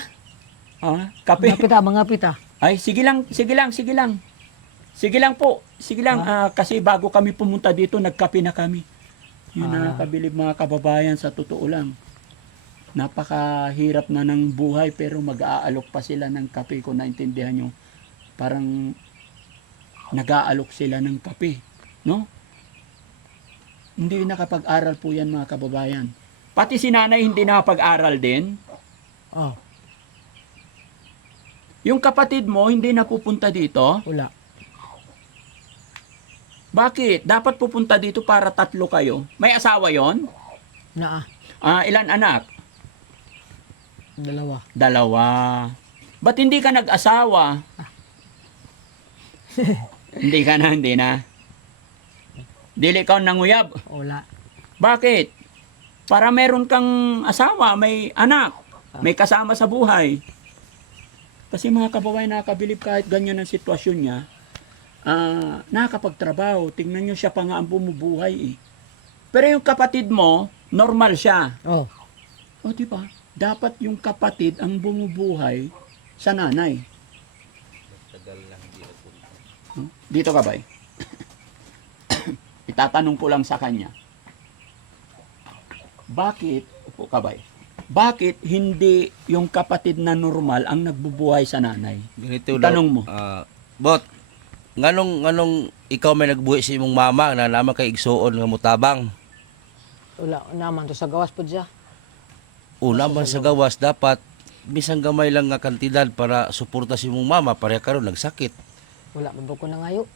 Kape. Mga pita. Ay, sige lang. Sige lang po. Sige lang. Kasi bago kami pumunta dito, nagkape na kami. Yun nakakabilib mga kababayan, sa totoo lang. Napakahirap na ng buhay pero mag-aalok pa sila ng kape. Kung naintindihan nyo, parang nag-aalok sila ng kape. No? Hindi nakapag-aral po yan mga kababayan. Pati si nanay hindi nakapag-aral din. Oh, Yung kapatid mo hindi napupunta dito. wala. Bakit? Dapat pupunta dito para 3 kayo. May asawa yon? Naa. Ilan anak? 2. 2. Ba't hindi ka nag-asawa? Hindi na. Dili ka nanguyab. Wala. Bakit? Para meron kang asawa, may anak, may kasama sa buhay. Kasi mga kababayan, nakakabilib kahit ganyan ang sitwasyon niya, nakakapagtrabaho. Tingnan nyo siya pa nga ang bumubuhay eh. Pero yung kapatid mo, normal siya. Oh, O di ba? Dapat yung kapatid ang bumubuhay sa nanay. Dito ka ba? Itatanong ko lang sa kanya. Upo ka ba? Bakit hindi yung kapatid na normal ang nagbubuhay sa nanay? Ganito Tanong mo. Bot, nganong ikaw may nagbuhi sa imong mama na naman kay igsuon nga mutabang? wala naman to sa gawas po siya. Una man sa gawas dapat bisang gamay lang nga kantidad para suporta si imong mama pareha karon nagsakit. Wala man ko na ngayo.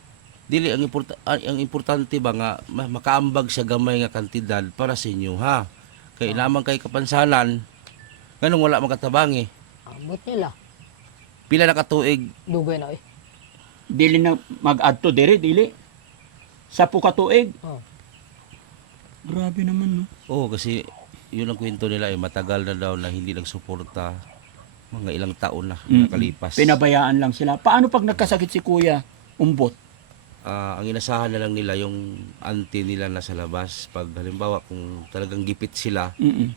Dili ang importante ba nga makaambag sa gamay nga kantidad para sa inyo ha. Kay lamang kay kapansanan nganong wala makatabangi. Ambot nila. Pila na katuig Dugay na eh. Dili na mag-add to dili. Sa katuig. Oh. Grabe naman no. Oo, kasi yun ang kwento nila matagal na daw na hindi nagsuporta mga ilang taon na nakalipas. Pinabayaan lang sila. Paano pag nagkasakit si kuya? Umbot. Ang inasahan na lang nila yung auntie nila na sa labas. Pag halimbawa kung talagang gipit sila, Mm-mm.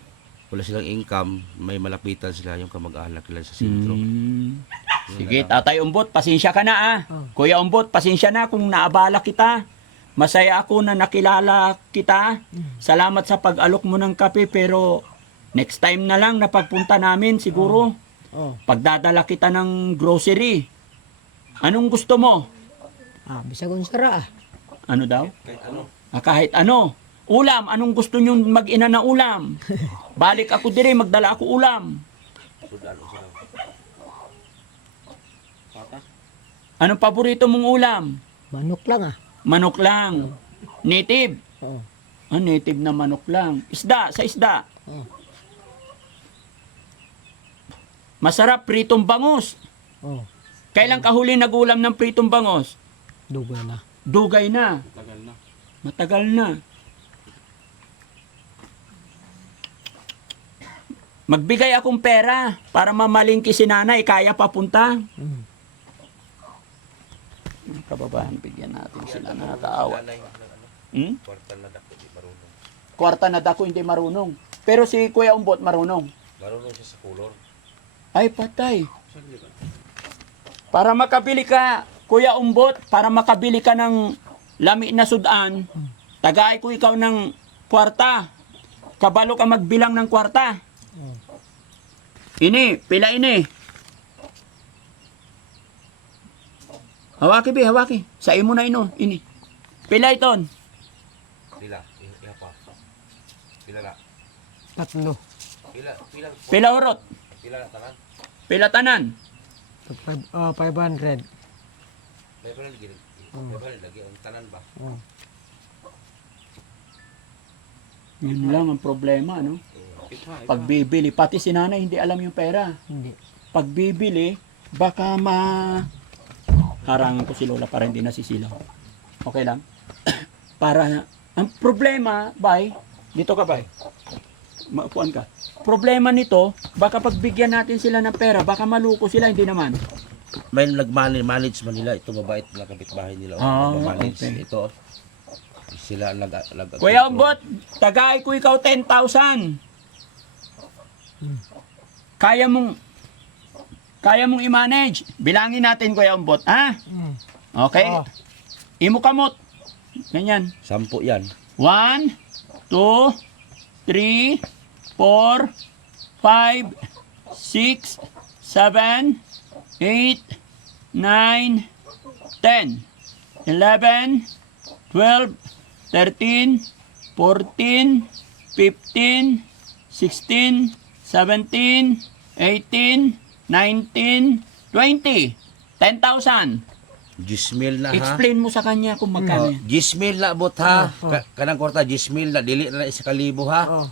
wala silang income, may malapitan sila yung kamag-anak nila sa sentro. Sige, Tatay Umbot, pasensya ka na Oh. Kuya Umbot, pasensya na kung naabala kita. Masaya ako na nakilala kita. Salamat sa pag-alok mo ng kape pero next time na lang na pagpunta namin siguro. Oh. Pagdadala kita ng grocery. Anong gusto mo? Bisagon sara ah. Ano daw? Kahit ano? Kahit ano. Ulam, anong gusto nyo mag-ina na ulam? Balik ako dire, magdala ako ulam. Anong paborito mong ulam? Manok lang ah. Manok lang. Native. Oh. Native na manok lang. Isda, sa isda. Oh. Masarap, pritong bangus. Oh. Kailan ka huli nagulam ng pritong bangus? Dugay na. Dugay na. Matagal na. Magbigay akong pera para mamalingki si nanay, kaya papunta. Kababayan, bigyan natin sila, nakakaawa. Kwarta na dako hindi marunong. Pero si Kuya Umbot marunong. Marunong siya sa kulor. Ay, patay. Para makabili ka, Kuya Umbot, para makabili ka ng lami na sudan, tagay ko ikaw ng kwarta. Kabalo ka magbilang ng kwarta. Ini, pila ini. Hawaki be, hawaki. Sa imo na ino, ini. Pila iton. Pila, iha pa. Pila na. 3. Pila urot. Pila na tanan. Pila tanan. 500. May pala lagi ang tanan ba? Oh. Yun lang ang problema, no? Pagbibili, pati si nanay hindi alam yung pera. Hindi. Pagbibili, baka harangan ko si Lola para hindi nasisilaw. Okay lang? Para, ang problema, bay, dito ka bay. Maupuan ka. Problema nito, baka pagbigyan natin sila ng pera, baka maluko sila, hindi naman. may nag-manage Manila. Ito mabait na kapitbahay nila. Ah, Nagmamanage. okay. Ito. Sila Kuya Umbot, tagay ko ikaw 10,000. Kaya mong i-manage. Bilangin natin, Kuya Umbot, ha? Mm. Okay? Oh. Imo kamot. Ganyan. 10 yan. 1, 2, 3, 4, 5, 6, 7, 8, 9, 10, 11, 12, 13, 14, 15, 16, 17, 18, 19, 20. 10,000. Gismil na ha. Explain mo sa kanya kung magkano. Gismil na bot ha. Oh. Kanang kwarta gismil na dili na 1,000 ha. Oh.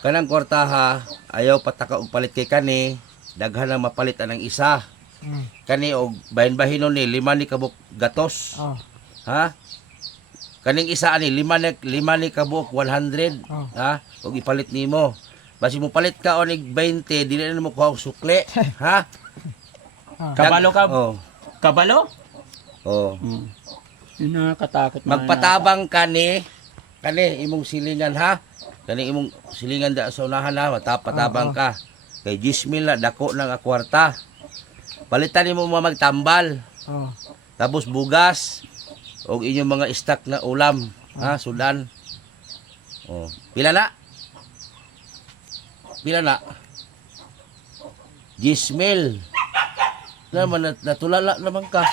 Kanang kwarta ha. Ayaw pataka og palit kay kani. Daghan ang mapalit ang isa. Mm. Kani og bahin-bahinon ni 5 ni kabuk gatos. Oh. Ha? Kaning isa ani 5 ni kabuk 100 Oh. ha. Og ipalit nimo. Basi mo palit ka onig 20 dili na mo kuha og sukle ha. Kabalo ka? Oh. Kabalo? Oh. Yun nakakatakot. Magpatabang kani imong silingan ha. Kani imong silingan da sa unahan ha, patabang ka. Kay 10,000 na dako ng akwarta. Palitan nimo magtambal. Oh. Tapos bugas og inyong mga stock na ulam, ha, sudan. Oh, pila na? Pila na? 10,000. Naman natulala naman ka.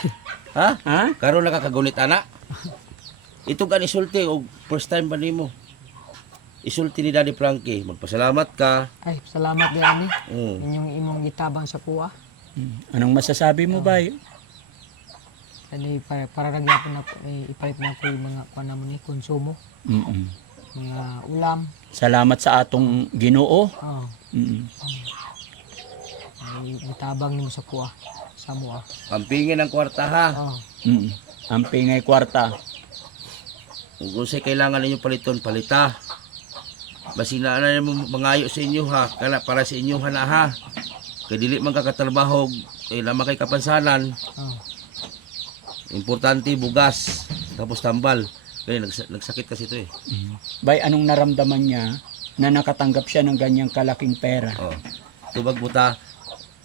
Ha? Ha? Karon nakakagulit ana. Ito kan isulti og first time ba nimo? Isulti ni Daddy Frankie. Magpasalamat ka. Ay, salamat din ani. Mm. Inyong imong gitabang sa kuha. Anong masasabi mo ba? Kani para ragyapon ako ipalit na ko yung mga kuan namo ni konsumo, Mm-mm. mga ulam. Salamat sa atong Ginoo. Oh. Mm-mm. Ay gitabang nimo sa kuha sa mua. Ampingin ang kwarta ha. Oh. Mm-mm. Ang pingay kwarta. Kung say kailangan ninyo paliton, palita. Basi na mo mangayo sa inyo ha, kana para sa inyo na ha. Kay dili man kakatrabaho, lama kay kapansanan. Oh. Importante bugas, tapos tambal. Kaya nagsakit kasi ito eh. Bay, anong naramdaman niya na nakatanggap siya ng ganyang kalaking pera? Oh. Tubag buta.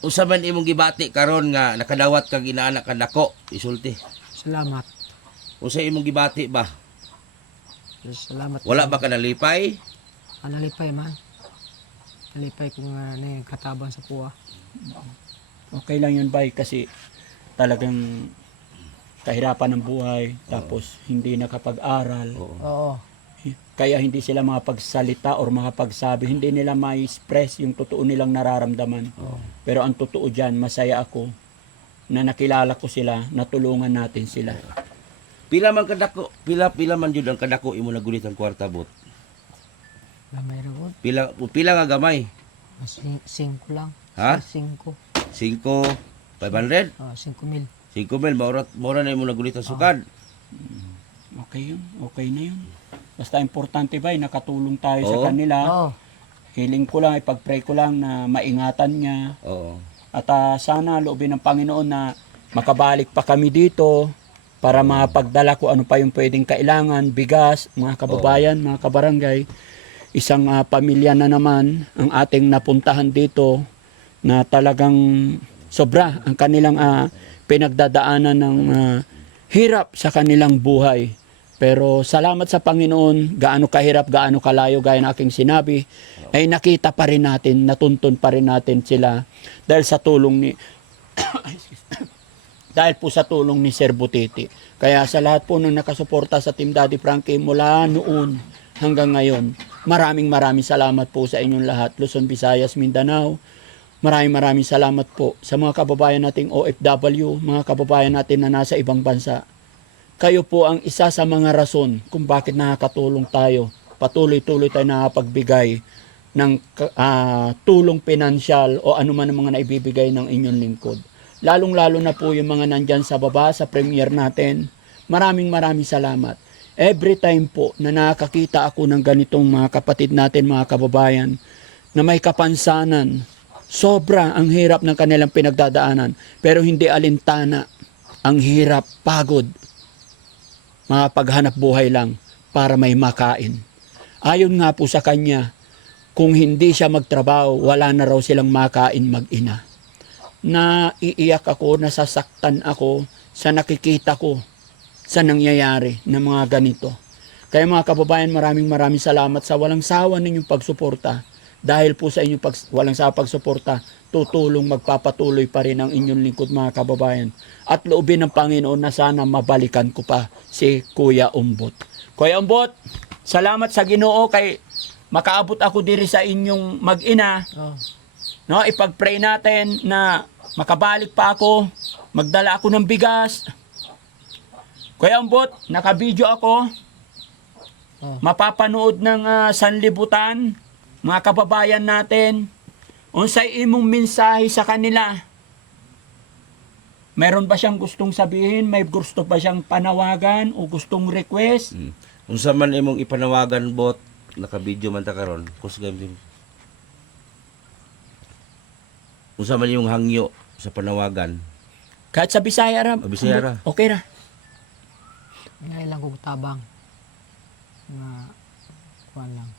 Usa man imong gibati karon nga nakadawat kag inaanak ka dako, isulti. Salamat. Usa imong gibati ba? Salamat. Wala ba ka nalipay? Nalipay man. Nalipay ko nga ni katabang sa kuha. Okay lang yun, Bay, kasi talagang kahirapan ng buhay, tapos hindi nakapag-aral. Oo. Kaya hindi sila makapagsalita or makapagsabi, hindi nila ma-express yung totoo nilang nararamdaman. Pero ang totoo dyan, masaya ako na nakilala ko sila, natulungan natin sila. Pila man kadako, pila man jud ang kadako imo nagulit ang kwarta bot. Gamay ra gud. Pila nga gamay? 5 lang. Ha? 5. 5 500? 5,000. 5,000 maura na imo nagulit ang sukad. Okay yun, okay na yun. Basta importante ba, nakatulong tayo Oo. sa kanila. Oo. Hiling ko lang, ipag-pray ko lang na maingatan niya. Oo. At sana loobin ng Panginoon na makabalik pa kami dito para mapagdala ko ano pa yung pwedeng kailangan, bigas, mga kababayan, mga kabarangay. Isang pamilya na naman ang ating napuntahan dito na talagang sobra ang kanilang pinagdadaanan ng hirap sa kanilang buhay. Pero salamat sa Panginoon, gaano kahirap, gaano kalayo, gaya ng aking sinabi, ay nakita pa rin natin, natuntun pa rin natin sila dahil sa tulong ni dahil po sa tulong ni Sir Butiti. Kaya sa lahat po ng nakasuporta sa Team Daddy Frankie mula noon hanggang ngayon, maraming salamat po sa inyong lahat. Luzon, Visayas, Mindanao. Maraming salamat po sa mga kababayan nating OFW, mga kababayan natin na nasa ibang bansa. Kayo po ang isa sa mga rason kung bakit nakakatulong tayo. Patuloy-tuloy tayo nakapagbigay ng tulong pinansyal o anuman ang mga naibibigay ng inyong lingkod. Lalong-lalo na po yung mga nandyan sa baba, sa premiere natin. Maraming salamat. Every time po na nakakita ako ng ganitong mga kapatid natin, mga kababayan, na may kapansanan Sobra ang hirap ng kanilang pinagdadaanan. Pero hindi alintana. Ang hirap, pagod. Mga paghanap buhay lang para may makain. Ayon nga po sa kanya, kung hindi siya magtrabaho, wala na raw silang makain mag-ina. Naiiyak ako, nasasaktan ako sa nakikita ko sa nangyayari ng mga ganito. Kaya mga kababayan, maraming salamat sa walang sawa ninyong pagsuporta. Dahil po sa inyong walang sawa pagsuporta, tutulong magpapatuloy pa rin ang inyong lingkod mga kababayan. At loobin ng Panginoon na sana mabalikan ko pa si Kuya Umbot. Kuya Umbot, salamat sa Ginoo kay makaabot ako diri sa inyong mag-ina. Oh. No, ipag-pray natin na makabalik pa ako, magdala ako ng bigas. Kuya Umbot, naka-video ako. Oh. Mapapanood ng sanlibutan, mga kababayan natin. Unsay imong mensahe sa kanila? Meron ba siyang gustong sabihin? May gusto ba siyang panawagan o gustong request? Unsa man imong ipanawagan bot, naka-video man ta karon. Kusgam din. Unsa man yung hangyo sa panawagan? Kahit sa Bisaya ra. Bisaya ra. Okay ra. Nga ilang kong tabang. Nga, kuwan lang.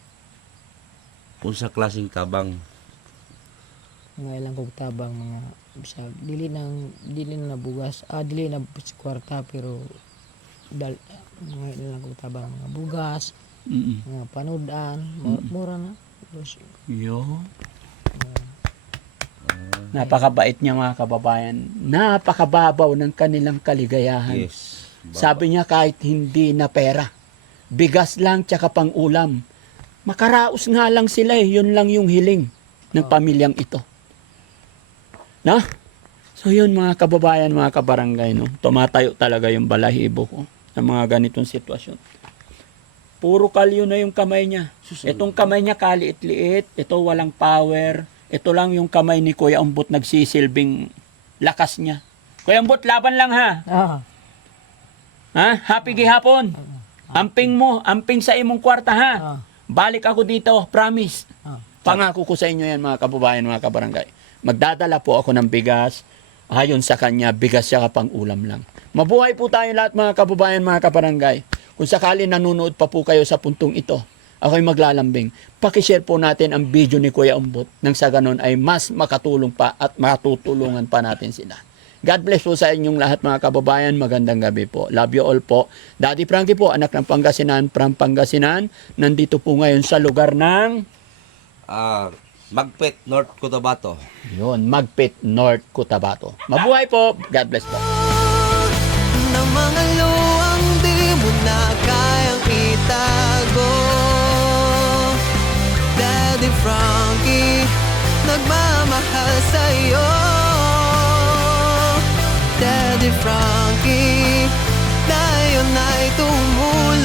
Unsa klaseng tabang? Mga ilang kong tabang, mga, sa, dili na bugas, dili na kwarta, pero, mga ilang kong tabang, mga bugas, mga panudan, mura na. Yo. Napakabait niya mga kababayan. Napakababaw ng kanilang kaligayahan. Yes. Sabi niya kahit hindi na pera, bigas lang tsaka pang ulam. Makaraos nga lang sila eh. Yun lang yung hiling ng pamilyang ito. No? So yun mga kababayan, mga kabarangay, no? Tumatayo talaga yung balahibo ko sa mga ganitong sitwasyon. Puro kalyo na yung kamay niya. Itong kamay niya kaliit-liit, ito walang power. Ito lang yung kamay ni Kuya Umbot nagsisilbing lakas niya. Kuya Umbot, laban lang ha. Ha? Happy gihapon. Amping sa imong kwarta ha. Balik ako dito, promise. Pangako ko sa inyo yan mga kababayan, mga kabarangay. Magdadala po ako ng bigas. Ayon sa kanya, bigas siya kapang ulam lang. Mabuhay po tayo lahat mga kababayan, mga kabarangay. Kung sakali nanonood pa po kayo sa puntong ito, ako'y maglalambing. Pakishare po natin ang video ni Kuya Umbot nang sa ganon ay mas makatulong pa at matutulungan pa natin sila. God bless po sa inyong lahat mga kababayan. Magandang gabi po. Love you all po. Daddy Frankie po, anak ng Pangasinan, from Pangasinan. Nandito po ngayon sa lugar ng Magpet, North Cotabato. yun, Magpit, North Cotabato. Mabuhay po. God bless po. Ng mga luwang di mo na kayang itago. Daddy Frankie, nagmamahal sa'yo. Daddy Frankie, tayo na'y tumulong.